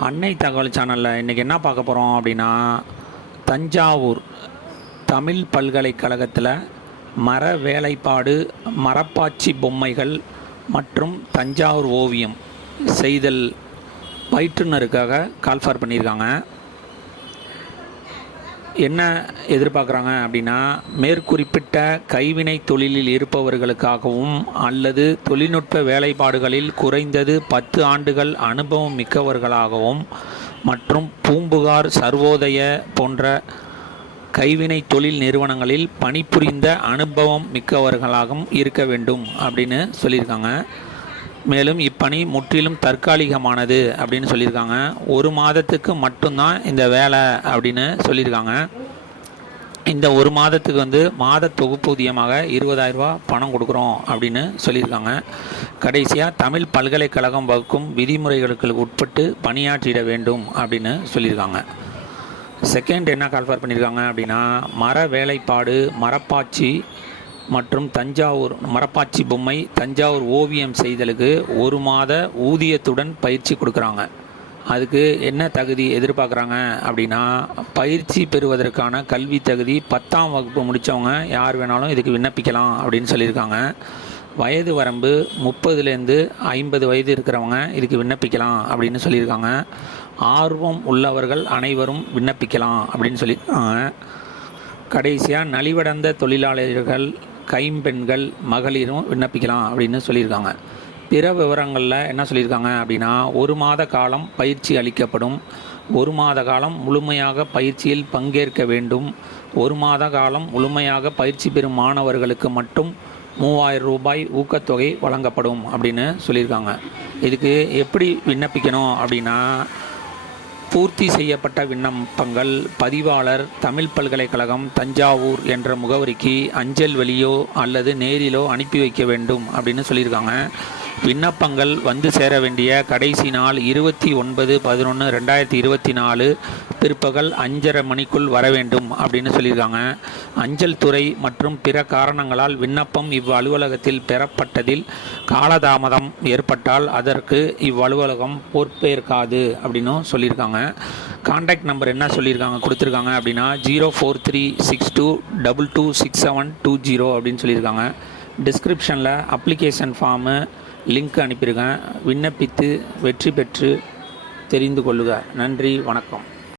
அன்னை தகவல் சேனலில் இன்றைக்கி என்ன பார்க்க போகிறோம் அப்படின்னா, தஞ்சாவூர் தமிழ் பல்கலைக்கழகத்தில் மர வேலைப்பாடு, மரப்பாச்சி பொம்மைகள் மற்றும் தஞ்சாவூர் ஓவியம் செய்தல் பயிற்றுனருக்காக கால்ஃபார் பண்ணியிருக்காங்க. என்ன எதிர்பார்க்குறாங்க அப்படின்னா, மேற்குறிப்பிட்ட கைவினை தொழிலில் இருப்பவர்களுக்காகவும் அல்லது தொழில்நுட்ப வேலைப்பாடுகளில் குறைந்தது 10 ஆண்டுகள் அனுபவம் மிக்கவர்களாகவும் மற்றும் பூம்புகார், சர்வோதய போன்ற கைவினை தொழில் நிறுவனங்களில் பணிபுரிந்த அனுபவம் மிக்கவர்களாகவும் இருக்க வேண்டும் அப்படின்னு சொல்லியிருக்காங்க. மேலும் இப்பணி முற்றிலும் தற்காலிகமானது அப்படின்னு சொல்லியிருக்காங்க. 1 மாதத்துக்கு மட்டும்தான் இந்த வேலை அப்படின்னு சொல்லியிருக்காங்க. இந்த 1 மாதத்துக்கு மாத தொகுப்பூதியமாக 20,000 ரூபா பணம் கொடுக்குறோம் அப்படின்னு சொல்லியிருக்காங்க. கடைசியாக தமிழ் பல்கலைக்கழகம் வகுக்கும் விதிமுறைகளுக்கு உட்பட்டு பணியாற்றிட வேண்டும் அப்படின்னு சொல்லியிருக்காங்க. செகண்ட் என்ன கால்ஃபார் பண்ணியிருக்காங்க அப்படின்னா, மர வேலைப்பாடு, மரப்பாச்சி மற்றும் தஞ்சாவூர் மரப்பாச்சி பொம்மை, தஞ்சாவூர் ஓவியம் செய்தலுக்கு 1 மாத ஊதியத்துடன் பயிற்சி கொடுக்குறாங்க. அதுக்கு என்ன தகுதி எதிர்பார்க்குறாங்க அப்படின்னா, பயிற்சி பெறுவதற்கான கல்வி தகுதி 10ஆம் வகுப்பு முடித்தவங்க யார் வேணாலும் இதுக்கு விண்ணப்பிக்கலாம் அப்படின்னு சொல்லியிருக்காங்க. வயது வரம்பு 30லேருந்து 50 வயது இருக்கிறவங்க இதுக்கு விண்ணப்பிக்கலாம் அப்படின்னு சொல்லியிருக்காங்க. ஆர்வம் உள்ளவர்கள் அனைவரும் விண்ணப்பிக்கலாம் அப்படின்னு சொல்லியிருக்காங்க. கடைசியாக நலிவடைந்த தொழிலாளர்கள், கைம்பெண்கள், மகளிரும் விண்ணப்பிக்கலாம் அப்படின்னு சொல்லியிருக்காங்க. பிற விவரங்களில் என்ன சொல்லியிருக்காங்க அப்படின்னா, 1 மாத காலம் பயிற்சி அளிக்கப்படும். 1 மாத காலம் முழுமையாக பயிற்சியில் பங்கேற்க வேண்டும். 1 மாத காலம் முழுமையாக பயிற்சி பெறும் மாணவர்களுக்கு மட்டும் 3000 ரூபாய் ஊக்கத்தொகை வழங்கப்படும் அப்படின்னு சொல்லியிருக்காங்க. இதுக்கு எப்படி விண்ணப்பிக்கணும் அப்படின்னா, பூர்த்தி செய்யப்பட்ட விண்ணப்பங்கள் பதிவாளர் தமிழ் பல்கலைக்கழகம் தஞ்சாவூர் என்ற முகவரிக்கு அஞ்சல் வழியோ அல்லது நேரிலோ அனுப்பி வைக்க வேண்டும் அப்படின்னு சொல்லியிருக்காங்க. விண்ணப்பங்கள் வந்து சேர வேண்டிய கடைசி நாள் 29/11/2024 பிற்பகல் 5:30 மணிக்குள் வர வேண்டும் அப்படின்னு சொல்லியிருக்காங்க. அஞ்சல் துறை மற்றும் பிற காரணங்களால் விண்ணப்பம் இவ்வலுவலகத்தில் பெறப்பட்டதில் காலதாமதம் ஏற்பட்டால் அதற்கு இவ்வலுவலகம் பொறுப்பேற்காது அப்படின்னு சொல்லியிருக்காங்க. கான்டாக்ட் நம்பர் என்ன சொல்லியிருக்காங்க கொடுத்துருக்காங்க அப்படின்னா, 0436226720 அப்படின்னு சொல்லியிருக்காங்க. டிஸ்கிரிப்ஷனில் அப்ளிகேஷன் ஃபார்மு லிங்க் அனுப்பியிருக்கேன். விண்ணப்பித்து வெற்றி பெற்று தெரிந்து கொள்ளுக. நன்றி, வணக்கம்.